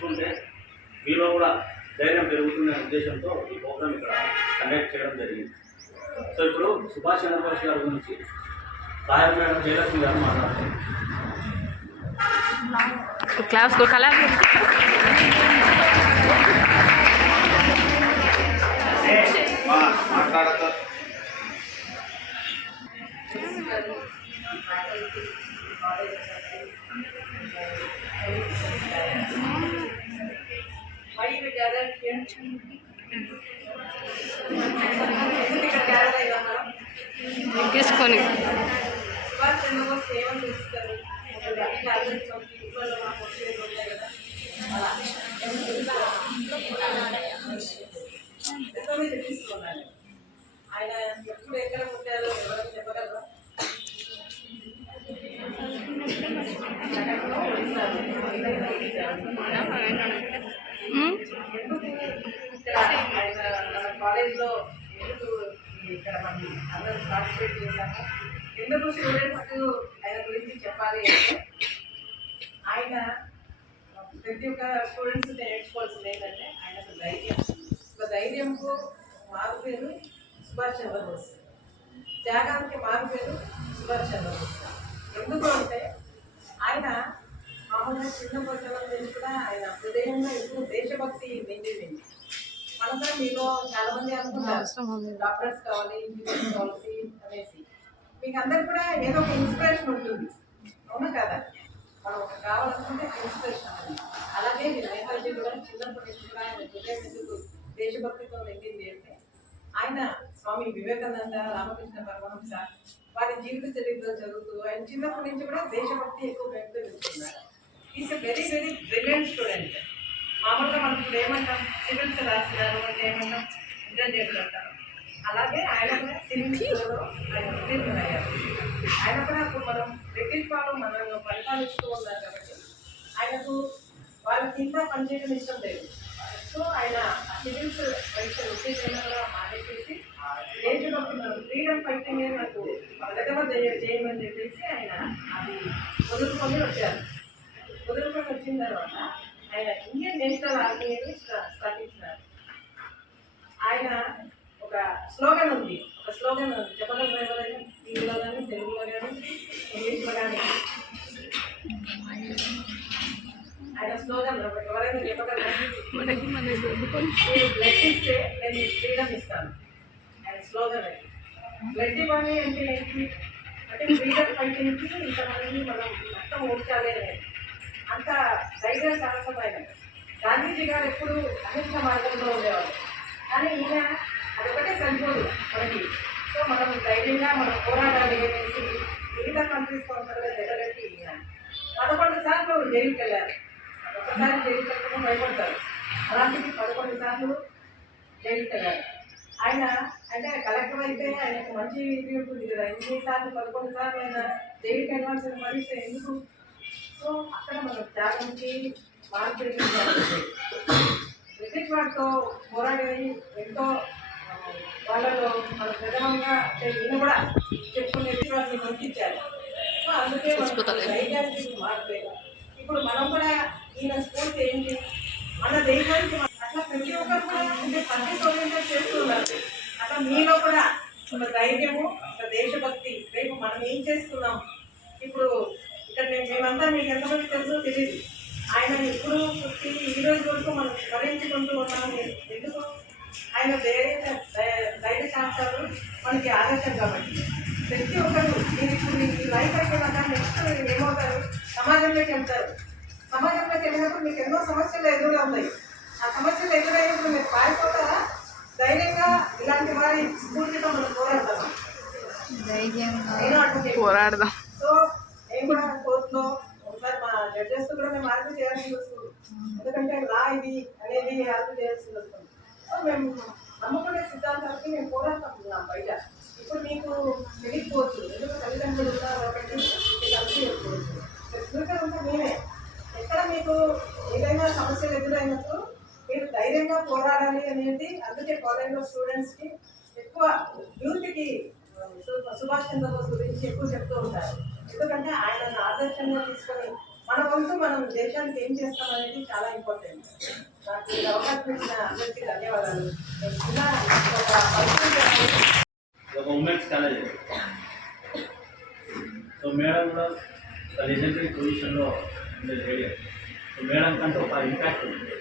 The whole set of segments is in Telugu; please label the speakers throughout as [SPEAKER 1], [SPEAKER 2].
[SPEAKER 1] తెలుసుకుంటే మీలో కూడా ధైర్యం పెరుగుతుందనే ఉద్దేశంతో ఈ ప్రోగ్రామ్ ఇక్కడ కండక్ట్ చేయడం జరిగింది. సో ఇప్పుడు సుభాష్ చంద్రబోస్ గారి గురించి సాయం మేడం జయలక్ష్మి గారు మాట్లాడుతున్నారు.
[SPEAKER 2] మాట్లాడతారు. ఎంతో మంది తెలుసుకున్నారు. ఆయన ఎప్పుడు ఎక్కడ పుట్టారో ఎందుకు స్టూడెంట్స్ ఆయన గురించి చెప్పాలి అంటే ఆయన ప్రతి ఒక్క స్టూడెంట్స్ నేర్చుకోవాల్సింది ఏంటంటే ఆయన ఒక ధైర్యం. ఒక ధైర్యంకు మారు పేరు సుభాష్ చంద్రబోస్. త్యాగానికి మారు పేరు సుభాష్ చంద్రబోస్. ఎందుకు అంటే ఆయన మామూలుగా చిన్న పొట్టల నుంచి కూడా ఆయన హృదయంలో ఎప్పుడు దేశభక్తి నిండింది. మనందరం మీలో చాలా మంది అనుకుంటారు డాక్టర్స్ కావాలి ఇంజనీర్స్ కావాలి అనేసి. మీకు అందరు కూడా ఏదో ఒక ఇన్స్పిరేషన్ ఉంటుంది. అవునా కదా? మనం ఒక కావాలనుకుంటే ఇన్స్పిరేషన్ అనేది అలాగే మీ నేతాజీ కూడా చిన్నప్పటి నుంచి కూడా ఆయన హృదయం ఎందుకు దేశభక్తితో నిండింది అంటే ఆయన స్వామి వివేకానంద రామకృష్ణ పరమహంస వారి జీవిత చరిత్ర చదువుతూ ఆయన చిన్నప్పటి నుంచి కూడా దేశభక్తి ఎక్కువ పెంచుతున్నారు is a very very brilliant student మామూలుగా మనం ఇప్పుడు ఏమంటాం? సివిల్స్ రాసినారు అంటే ఏమంటాం? ఇంటర్మీడియట్ అంటారు అలాగే ఆయన కూడా ఆయన కూడా అప్పుడు మనం బ్రిటిష్ వాళ్ళు మనల్ని పరిపాలిస్తూ ఉన్నారు కాబట్టి ఆయనకు వాళ్ళ కింద పనిచేయడం ఇష్టం లేదు. సో ఆయన సివిల్స్ పరీక్ష ఉత్తేజంగా కూడా మానేసేసి దేశభక్తి ఫ్రీడమ్ ఫైటింగ్ నాకు మొదటగా చేయమని చెప్పేసి ఆయన అది వదులుకొని వచ్చారు. వదులుకొని వచ్చిన తర్వాత ఆయన ఇండియన్ నేషనల్ ఆర్మీని స్థాపించారు ఆయన ఒక స్లోగన్ ఉంది. ఒక స్లోగన్ చెప్పగలరు ఎవరైనా? హిందీలో కానీ తెలుగులో కానీ ఇంగ్లీష్లో కానీ? ఆయన స్లోగన్ ఎవరైనా చెప్పగలరా? బ్లడ్ ఇస్తే నేను ఫ్రీడమ్ ఇస్తాను. ఆయన స్లోగన్ అది. బ్లడ్ ఇవ్వాలి అంటే ఏంటి? అంటే ఫ్రీడమ్ ఫైటింగ్కి ఇంతమంది మనం మొత్తం ఓడ్చాలి అంత ధైర్య సాహసమైన గాంధీజీ గారు ఎప్పుడు అహింస మార్గంలో ఉండేవారు. కానీ ఈయన అదొకటే సరిపోదు మనకి. సో మనం ధైర్యంగా మనం పోరాటాలు ఏమేసి మిగతా మంత్రి కొంతగా ఎదగట్టి పదకొండు సార్లు జైలుకి వెళ్ళారు ఒకసారి జైలుకి వెళ్ళకుండా భయపడతారు. అలాంటిది పదకొండు సార్లు జైలుకి వెళ్ళారు ఆయన అంటే కలెక్టర్ అయితే ఆయనకు మంచి ఇది ఉంటుంది కదా. ఎన్ని సార్లు పదకొండు సార్లు ఆయన జైలుకి వెళ్ళాల్సిన పరిస్థితి ఎందుకు? సో అక్కడ మనం త్యాగంకి మార్పు బ్రిటిష్ వాటితో పోరాడి ఎంతో వాళ్ళలో మన అంటే ఈయన కూడా చెప్పుకునే వాటిని పంపించారు సో అందుకే ధైర్యానికి మారిపోయారు ఇప్పుడు మనం కూడా ఈయన స్ఫూర్తి ఏంటి? మన దేశానికి అట్లా ప్రతి ఒక్కరు కూడా అంటే సర్వీస్ ఓరియంటెడ్ చేస్తున్నారు. అట్లా మీలో కూడా ఒక ధైర్యము ఒక దేశభక్తి రేపు మనం ఏం చేస్తున్నాం? ఇప్పుడు ఇక్కడ నేను మేమంతా మీకు ఎంతమంది తెలుసో తెలియదు ఆయన ఎప్పుడు పుట్టి ఈ రోజు వరకు మనం స్మరించుకుంటూ ఉన్నాము. ఎందుకు? ఆయన ధై- ధైర్య శాస్త్రాలు మనకి ఆదర్శం కాబట్టి. ప్రతి ఒక్కరు మీరు ఇప్పుడు మీ లైఫ్ అయిపోయినాక నెక్స్ట్ మీరు ఏమవుతారు సమాజంలోకి వెళ్తారు సమాజంలోకి వెళ్ళినప్పుడు మీకు ఎన్నో సమస్యలు ఎదురవుతాయి ఆ సమస్యలు ఎదురైనప్పుడు మీరు పారిపోతారా? ధైర్యంగా ఇలాంటి వారి స్ఫూర్తితో మనం పోరాడతాం నేను
[SPEAKER 3] పోరాడదాం.
[SPEAKER 2] సో నేను కూడా కోర్టులో ఒకసారి కూడా మేము ఆర్గ్యూ చేయాల్సి వస్తుంది. ఎందుకంటే లా ఇది అనేది ఆర్గ్యూ చేయాల్సి వస్తుంది. సో మేము నమ్ముకునే సిద్ధాంతాలకి మేము పోరాడుతున్నాం బయట. ఇప్పుడు మీకు తెలియకపోవచ్చు. ఎందుకు తల్లిదండ్రులు ఉన్నారు కాబట్టి మీకు అర్థం చేసుకోవచ్చు. ఫ్యూచర్ ఉంటే మీరే ఎక్కడ మీకు ఏదైనా సమస్యలు ఎదురైనప్పుడు మీరు ధైర్యంగా పోరాడాలి అనేది అందుకే కాలేజ్లో స్టూడెంట్స్కి ఎక్కువ యూత్కి సుభాష్ చంద్రబోస్ గురించి ఎక్కువ చెప్తూ ఉంటారు. ఎందుకంటే ఆయన ఆదర్శంగా తీసుకొని మన వంతు మనం దేశానికి ఏం చేస్తాం అనేది చాలా ఇంపార్టెంట్ నాకు ఈ అవకాశం ఇచ్చిన అందరికీ ధన్యవాదాలు. నేను చిన్న ఒక
[SPEAKER 1] ఉమెన్స్ కాలేజ్ సో మేడం కూడా లెజెండరీ పొజిషన్లో ఉండే సో మేడం కంటే ఒక ఇంపాక్ట్ ఉంది.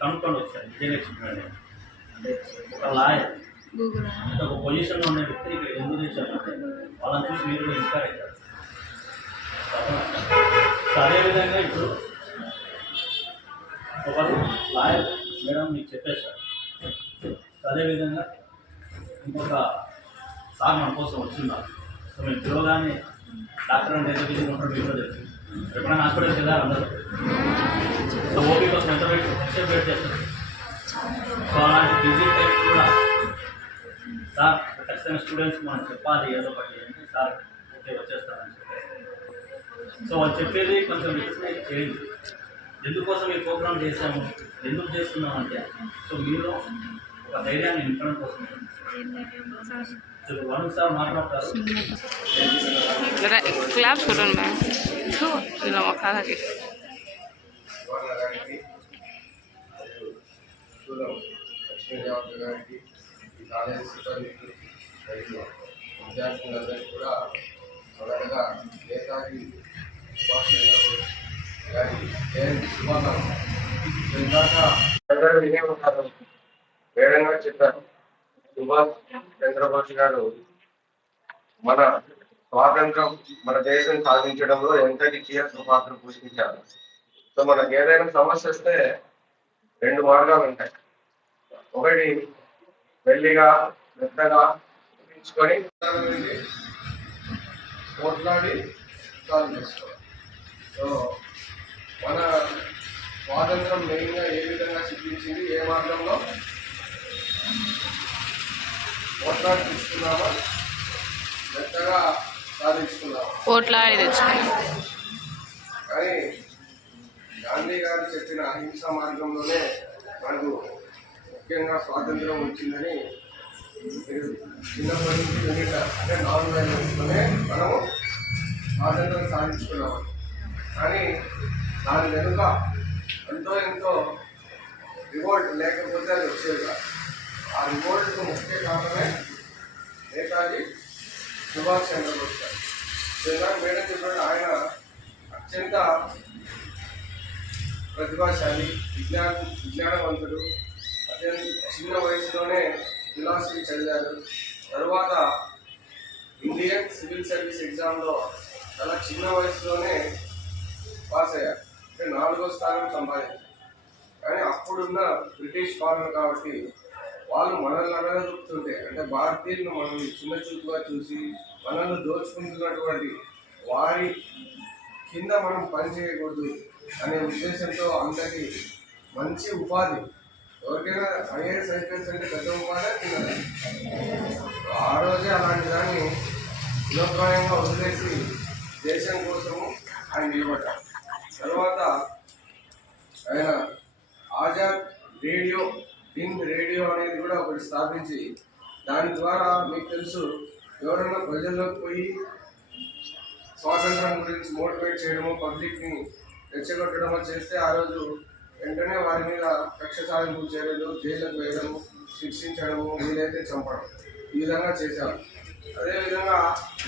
[SPEAKER 1] కనుక్కొని వచ్చారు విజయలక్ష్మి మేడం అంటే ఒక లాయర్ అంటే ఒక పొజిషన్లో ఉన్న వ్యక్తి ఇక్కడ ఎందుకు తెచ్చారంటే వాళ్ళని చూసి మీరు కూడా ఇన్స్పైర్ అవుతారు సో అదేవిధంగా ఇప్పుడు ఒకరు లాయర్ మేడం మీకు చెప్పేశారు అదేవిధంగా ఇంకొక సార్ మన కోసం వచ్చిందారు సో మేము పిలవగానే డాక్టర్ అంటే ఎందుకు తీసుకుంటారు మీకు కూడా తెలుసు. ఎప్పుడైనా హాస్పిటల్కి వెళ్ళారు అందరూ? సో ఓపీ కోసం ఎంత వెయిట్ ఎంత వెయిట్ చేస్తారు? సో అలాంటి బిజీ టైం కూడా సార్ ఖచ్చితంగా స్టూడెంట్స్కి మనం చెప్పాలి ఏదో ఒకటి. అంటే సార్ ఓకే వచ్చేస్తారని చెప్పారు సో వాళ్ళు చెప్పేది కొంచెం ఎక్స్ప్లెయిన్ చేయండి. ఎందుకోసం ఈ ప్రోగ్రామ్ చేశాము? ఎందుకు చేస్తున్నాం అంటే సో మీలో ఒక ధైర్యాన్ని నింపడం కోసం. సో వరుణ్ సార్ మాట్లాడతారు.
[SPEAKER 3] క్లాప్స్ కొట్టండి మ్యామ్ ఇలా మా కాలకి
[SPEAKER 4] గారికి ఈ కాలేజీ విద్యార్థులందరికీ కూడా మొదటగా నేతాజీ అందరూ వినే చెప్పారు. సుభాష్ చంద్రబోస్ గారు మన స్వాతంత్రం మన దేశం సాధించడంలో ఎంతటి కీలక పాత్ర పోషించారు. సో మనకు ఏదైనా సమస్య వస్తే రెండు మార్గాలు ఉంటాయి. ఒకటి వెళ్ళిగా మెత్తగా ఉంచుకొని పోట్లాడి సాల్వ్ చేసుకోవాలి. సో మన స్వాతంత్రం మెయిన్గా ఏ విధంగా సిద్ధించింది ఏ మార్గంలో తీసుకున్నామా మెత్తగా సాధించుకున్నామా
[SPEAKER 3] పోట్లాడి తెచ్చుకోండి
[SPEAKER 4] కానీ గాంధీ గారు చెప్పిన అహింస మార్గంలోనే మనకు ముఖ్యంగా స్వాతంత్రం వచ్చిందని చిన్నప్పటి నుంచి అంటే నాన్ వైలెన్స్లోనే మనము స్వాతంత్రం సాధించుకున్నామని కానీ దాని వెనుక ఎంతో ఎంతో రివోల్ట్ లేకపోతే అది వచ్చేది ఆ రివోల్ట్కు ముఖ్య కారణమే నేతాజీ సుభాష్ చంద్రబోస్ గారు. సో మేడం చెప్పినట్టు ఆయన అత్యంత ప్రతిభాశాలి విజ్ఞాన విజ్ఞానవంతుడు అత్యంత చిన్న వయసులోనే ఫిలాసఫీ చదివారు. తరువాత ఇండియన్ సివిల్ సర్వీస్ ఎగ్జామ్లో చాలా చిన్న వయసులోనే స్థానం సంపాదించారు. కానీ అప్పుడున్న బ్రిటిష్ పాలన కాబట్టి వాళ్ళు మనల్ని అనగలుగుతుంటే అంటే భారతీయులను మనం చిన్న చూపుగా చూసి మనల్ని దోచుకుంటున్నటువంటి వారి కింద మనం పని చేయకూడదు అనే ఉద్దేశంతో అందరికి మంచి ఉపాధి. ఎవరికైనా ఐఏఎస్ ఐపీఎస్ అంటే పెద్ద ఉపాధి తినాలి ఆ రోజే అలాంటి దాన్ని లోకాయంగా వదిలేసి దేశం కోసము ఆయన నిలబడ్డారు. తర్వాత ఆయన ఆజాద్ రేడియో హింద్ రేడియో అనేది కూడా ఒకటి స్థాపించి దాని ద్వారా మీకు తెలుసు ఎవరైనా ప్రజల్లోకి పోయి స్వాతంత్రం గురించి మోటివేట్ చేయడము పబ్లిక్ని రెచ్చగొట్టడము చేస్తే ఆ రోజు వెంటనే వారి మీద కక్ష సాధింపు చర్యలు జైళ్ళకు వేయడము శిక్షించడము వీలైతే చంపడం. ఈ విధంగా చేశారు. అదేవిధంగా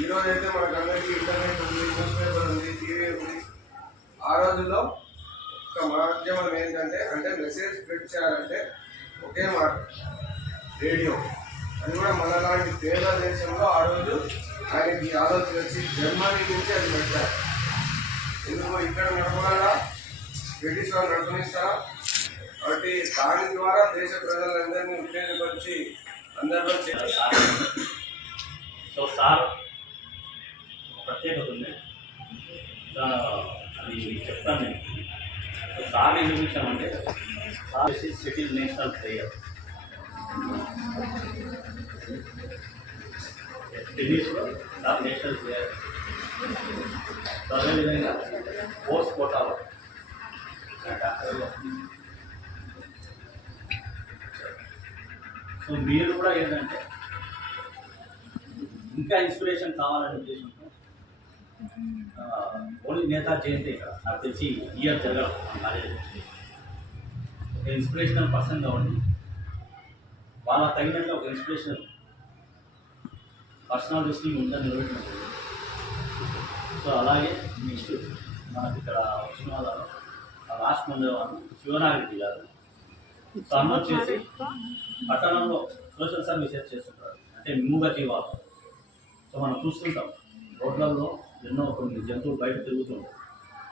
[SPEAKER 4] ఈరోజు అయితే మనకు అందరికీ ఇంటర్నెట్ ఉంది న్యూస్ పేపర్ ఉంది టీవీ ఉంది. ఆ రోజుల్లో ఒక మాధ్యమం ఏంటంటే అంటే మెసేజ్ స్ప్రెడ్ చేయాలంటే ఒకే మాట రేడియో అది కూడా మనలాంటి పేద దేశంలో ఆ రోజు ఆయనకి ఈ ఆలోచన వచ్చి జర్మనీ నుంచి అది పెట్టారు. ఎందుకు ఇక్కడ నడపగలరా? బ్రిటిష్ వాళ్ళు నడుపునిస్తారా? కాబట్టి దాని ద్వారా దేశ ప్రజలందరినీ ఉత్తేజపరిచి అందరిలో
[SPEAKER 1] సో సార్ ప్రత్యేకత ఉంది. అది చెప్తాను నేను. సో సార్ అంటే చూపించామంటే సార్ నేషనల్ ప్లేయర్ టెన్నిస్లో సార్ నేషనల్ ప్లేయర్ అదేవిధంగా స్పోర్ట్స్ కోటాలో. సో మీరు కూడా ఏంటంటే ఇంకా ఇన్స్పిరేషన్ కావాలనే ఉద్దేశం ఓన్లీ నేతా జయంతి ఇక్కడ నాకు తెలిసి ఇయర్ జరగడం ఒక ఇన్స్పిరేషనల్ పర్సన్ కావండి వాళ్ళ తగినట్లు ఒక ఇన్స్పిరేషనల్ పర్సనాలిటీస్ని ఉందని నిలబెట్టిన సో అలాగే నెక్స్ట్ మనకి ఇక్కడ వచ్చిన వాళ్ళ లాస్ట్ ఉండేవాళ్ళు శివనాగిరి గారు. సో అన్న వచ్చేసి పట్టణంలో సోషల్ సర్వీసెస్ చేస్తుంటారు. అంటే మూగ జీవాలు సో మనం చూస్తుంటాం. రోడ్లలో ఎన్నో కొన్ని జంతువులు బయట తిరుగుతుంటాయి.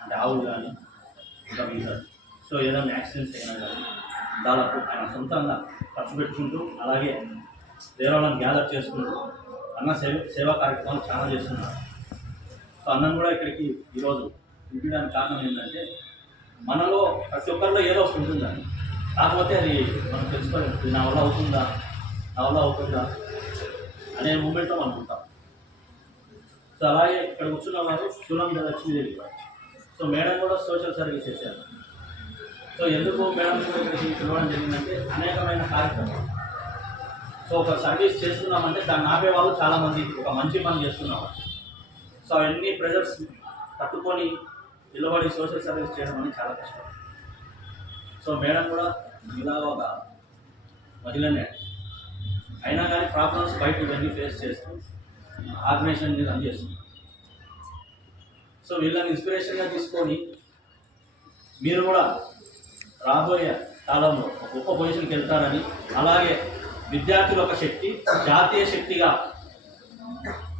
[SPEAKER 1] అంటే ఆవులు కానీ ఇంకా మిగతా సో ఏదైనా యాక్సిడెంట్స్ అయినా కానీ దాదాపు ఆయన సొంతంగా ఖర్చు పెట్టుకుంటూ అలాగే వేరే వాళ్ళని గ్యాదర్ చేసుకుంటూ అన్న సేవ సేవా కార్యక్రమాలు చాలా చేస్తున్నారు. సో అన్నం కూడా ఇక్కడికి ఈరోజు పిలిపించడానికి కారణం ఏంటంటే మనలో ప్రతి ఒక్కరిలో ఏదో ఒకటి ఉంటుందండి కాకపోతే అది మనం తెలుసుకోలేదు నా వల్ల అవుతుందా? నా వల్ల అవుతుందా? అనే మూమెంట్లో మనం ఉంటాం సో అలాగే ఇక్కడ కూర్చున్న వారు సునం లక్ష్మీదేవి. సో మేడం కూడా సోషల్ సర్వీస్ చేశారు. సో ఎందుకు మేడం కూడా ఇక్కడికి పిలవడం జరిగిందంటే అనేకమైన కార్యక్రమాలు. సో ఒక సర్వీస్ చేస్తున్నామంటే దాన్ని ఆపే వాళ్ళు చాలామంది ఒక మంచి పని చేస్తున్నాం సో అవన్నీ ప్రెజర్స్ తట్టుకొని నిలబడి సోషల్ సర్వీస్ చేయడం అనేది చాలా కష్టం. సో మేడం కూడా ఇలా ఒక మహిళనే. అయినా కానీ ప్రాబ్లమ్స్ బయట ఇవన్నీ ఫేస్ చేస్తాం ఆర్గనైజేషన్ రన్ చేస్తుంది. సో వీళ్ళని ఇన్స్పిరేషన్గా తీసుకొని మీరు కూడా రాబోయే కాలంలో ఒక గొప్ప పొజిషన్కి వెళ్తారని అలాగే విద్యార్థులు ఒక శక్తి జాతీయ శక్తిగా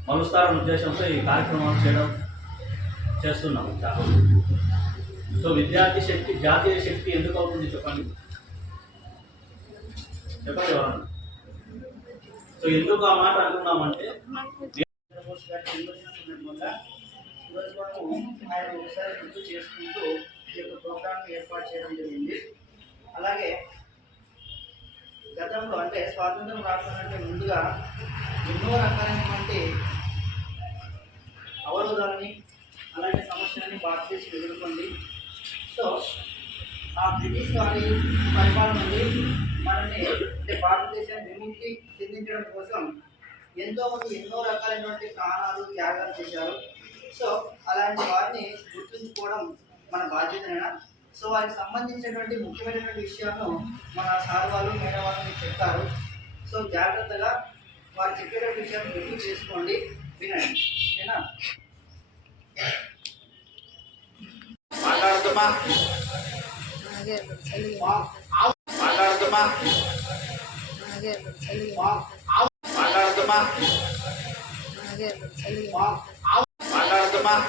[SPEAKER 1] మలుస్తారన్న ఉద్దేశంతో ఈ కార్యక్రమాలు చేయడం చేస్తున్నాము చాలా సో విద్యార్థి శక్తి జాతీయ శక్తి ఎందుకు అవుతుంది చెప్పండి? చెప్పండి ఎవరన్నా. సో ఎందుకు ఆ మాట అనుకున్నామంటే
[SPEAKER 5] ఆయన ఒకసారి గుర్తు చేసుకుంటూ ఈ యొక్క ఏర్పాటు చేయడం జరిగింది. అలాగే గతంలో అంటే స్వాతంత్రం రాకముందంటే ముందుగా ఎన్నో రకాలైనటువంటి అవరోధాలని అలాగే సమస్యలని భారతదేశం ఎదుర్కొంది. సో ఆ బ్రిటిష్ వారి పరిపాలన మనల్ని అంటే భారతదేశాన్ని విముక్తి చెందించడం కోసం ఎంతో మంది ఎన్నో రకాలైనటువంటి ప్రాణాలు త్యాగాలు చేశారు. సో అలాంటి వారిని గుర్తుంచుకోవడం మన బాధ్యతనేనా? సో వారికి సంబంధించినటువంటి ముఖ్యమైనటువంటి విషయాలను మన సార్ వాళ్ళు మేడం వాళ్ళు మీకు చెప్తారు సో జాగ్రత్తగా వారు చెప్పేటువంటి విషయాన్ని గుర్తు చేసుకోండి. వినండి. ఓకేనా
[SPEAKER 4] మాట్లాడుతుమ్మా
[SPEAKER 3] అలాగే చలి
[SPEAKER 4] మాట్లాడుతుమ్మా